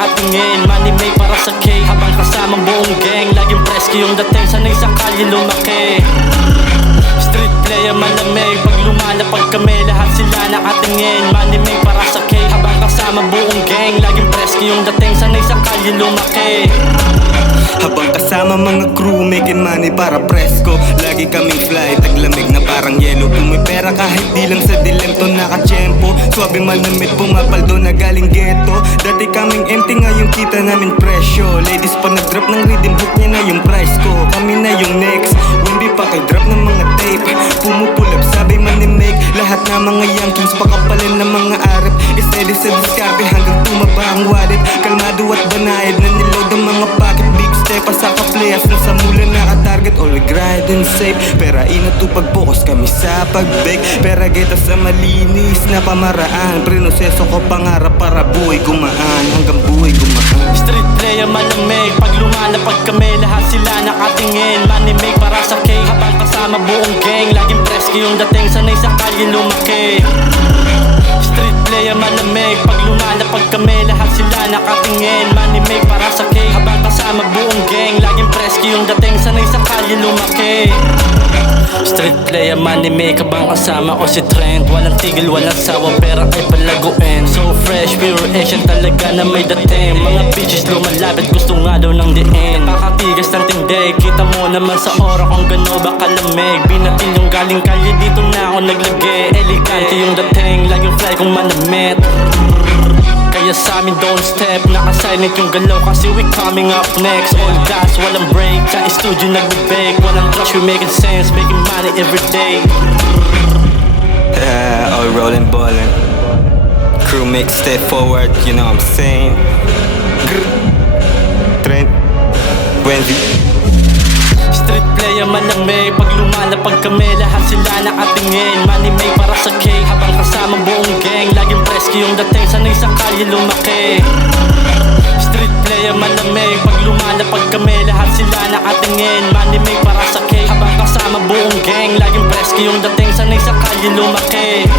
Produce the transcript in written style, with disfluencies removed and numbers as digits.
nakatingin. Money make para sa cake habang kasama buong gang. Laging presko yung dating, sanay sa kalye lumaki. Street player malamig, pag lumalapag kami lahat sila nakatingin. Money make para sa cake habang kasama buong gang. Laging presko yung dating, sanay sa kalye lumaki. Habang kasama mga crew, making money para presko. Lagi kaming fly, taglamig na parang yelo. Kung may pera kahit di lang sa dilim to nakachempo. Swabe malamit, pumapaldo na galing ghetto. Dati kaming empty, ngayon kita namin presyo. Ladies pa nag-drop ng rhythm book niya na yung price ko. Kami na yung next, Wimby pa kay drop ng mga tape. Pumupulap, sabi manimake. Lahat na mga young kings, pakapalin ng mga arep. Steady sa diskarte hanggang tumaba ang wallet. Kalmado at banayad na niload ang mga pocket. Big step pa sa ka-players na sa mula naka-target. All we grind and safe, pera inatupag focus kami sa pag-bake. Pera geta sa malinis na pamaraan. Prinoseso ko pangarap para buhay gumaan. Hanggang buhay gumaan. Street player malamig, pag lumalapag kami lahat sila nakatingin. Money make para sa cake habang kasama buong gang. Laging presko yung dating, sanay sa kalye lumaki. Street player malamig, pag lumalapag kami lahat sila nakatingin. Money make para sa cake habang kasama buong gang. Laging presko yung dating, sanay sa kalye lumaki. Street player money make habang kasama o si Trent. Walang tigil, walang sawa, pera ay palaguin. So fresh, pure Asian talaga na may dating. Mga bitches lumalapit, gusto nga daw ng diin. Pakatigas ng tindig, kita mo naman sa ora kung gano ba kalamig. Binatil yung galing kalye, dito na ako naglagay. Elegante yung dating, laging fly kung manamit. Kaya sa amin don't step, nakasilent yung galaw kasi we coming up next. All gas, walang break, sa studio nagbe-bake. Walang rush, we making sense, making money every day. All rolling, ballin'. Crew make step forward, you know what I'm saying. Trent, Wendy. Street player malamig, pag lumalapag kami lahat sila nakatingin. Money make para sa cake habang kasama buong gang. Laging presko yung dating, sanay sa kalye lumaki. Street player malamig, pag lumalapag kami lahat sila nakatingin. Money make para sa cake habang kasama buong gang. Laging presko yung dating, sanay sa kalye lumaki.